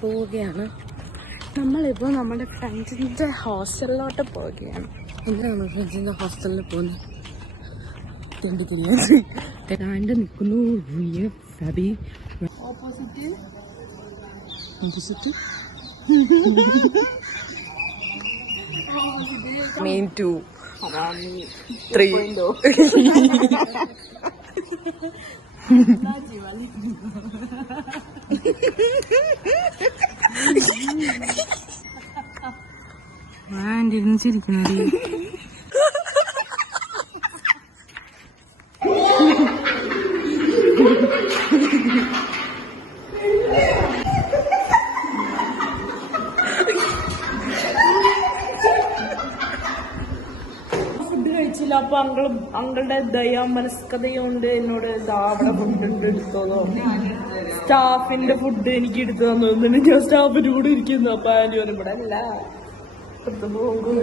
പോവുകയാണ്. നമ്മളിപ്പോൾ നമ്മുടെ ഫ്രണ്ട്സിൻ്റെ ഹോസ്റ്റലിലോട്ട് പോവുകയാണ്. എന്തിനാണ് ഫ്രണ്ട്സിൻ്റെ ഹോസ്റ്റലിൽ പോകുന്നത്? തെണ്ടി തിരിയാൻ നിൽക്കുന്നു. ഓപ്പോസിറ്റ് മെയിൻ 2 3 ചിരിക്കുന്നത്. ഫുഡ് കഴിച്ചില്ല. അപ്പൊ അങ്കിളുടെ ദയാമനസ്കതയും കൊണ്ട് എന്നോട് അവിടെ ഫുഡ് എടുത്തോന്നോ, സ്റ്റാഫിന്റെ ഫുഡ് എനിക്ക് എടുത്തു തന്നു. എന്നിട്ട് ഞാൻ സ്റ്റാഫിന്റെ കൂടെ ഇരിക്കുന്നു. അപ്പൊ ആന്റി പറഞ്ഞു ഇവിടെ അല്ല പോകും.